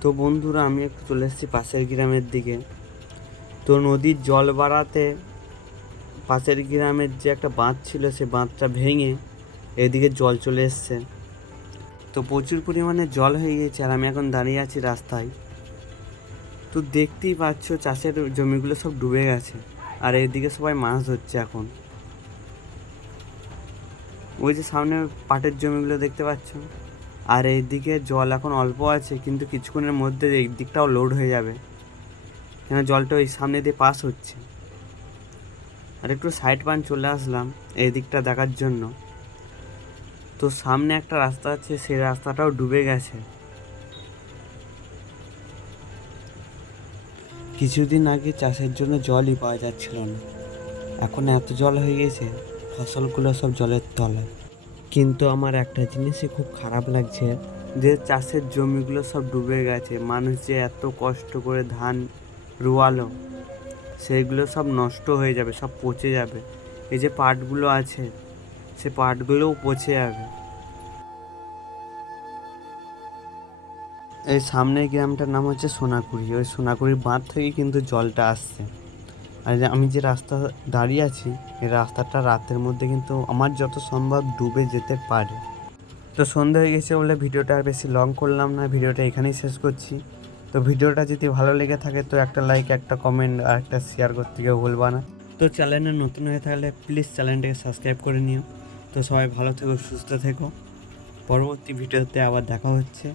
তো বন্ধুরা, আমি একটু চলে এসেছি পাশের গ্রামের দিকে। তো নদীর জল বাড়াতে পাশের গ্রামের যে একটা বাঁধ ছিল, সে বাঁধটা ভেঙে এদিকে জল চলে এসছে। তো প্রচুর পরিমাণে জল হয়ে গিয়েছে, আর আমি এখন দাঁড়িয়ে আছি রাস্তায়। তো দেখতেই পাচ্ছ চাষের জমিগুলো সব ডুবে গেছে, আর এদিকে সবাই মাছ ধরছে এখন। ওই যে সামনে পাটের জমিগুলো দেখতে পাচ্ছ, আর এইদিকে জল এখন অল্প আছে, কিন্তু কিছুক্ষণের মধ্যে এই দিকটাও লোড হয়ে যাবে, কেন জলটা ওই সামনে দিয়ে পাস হচ্ছে। আর একটু সাইড পান চলে আসলাম এই দিকটা দেখার জন্য। তো সামনে একটা রাস্তা আছে, সেই রাস্তাটাও ডুবে গেছে। কিছুদিন আগে চাষের জন্য জলই পাওয়া যাচ্ছিল না, এখন এত জল হয়ে গেছে, ফসলগুলো সব জলের তলায়। কিন্তু আমার একটা জিনিসই খুব খারাপ লাগছে, যে চাষের জমিগুলো সব ডুবে গেছে। মানুষ যে এত কষ্ট করে ধান রোয়ালো, সেইগুলো সব নষ্ট হয়ে যাবে, সব পচে যাবে। এই যে পাটগুলো আছে, সে পাটগুলোও পচে যাবে। এই সামনের গ্রামটার নাম হচ্ছে সোনাকুড়ি। ওই সোনাকুড়ির বাঁধ থেকে কিন্তু জলটা আসছে। আর আমি যে রাস্তা দাঁড়িয়ে আছি, এই রাস্তাটা রাতের মধ্যে কিন্তু আমার যত সম্ভব ডুবে যেতে পারে। তো সন্ধ্যা হয়ে গেছে বলে ভিডিওটা আর বেশি লং করলাম না, ভিডিওটা এখানেই শেষ করছি। তো ভিডিওটা যদি ভালো লেগে থাকে তো একটা লাইক, একটা কমেন্ট আর একটা শেয়ার করতে কেউ ভুলবা না। তো চ্যানেলে নতুন হয়ে থাকলে প্লিজ চ্যানেলটাকে সাবস্ক্রাইব করে নিও। তো সবাই ভালো থেকো, সুস্থ থেকো। পরবর্তী ভিডিওতে আবার দেখা হচ্ছে।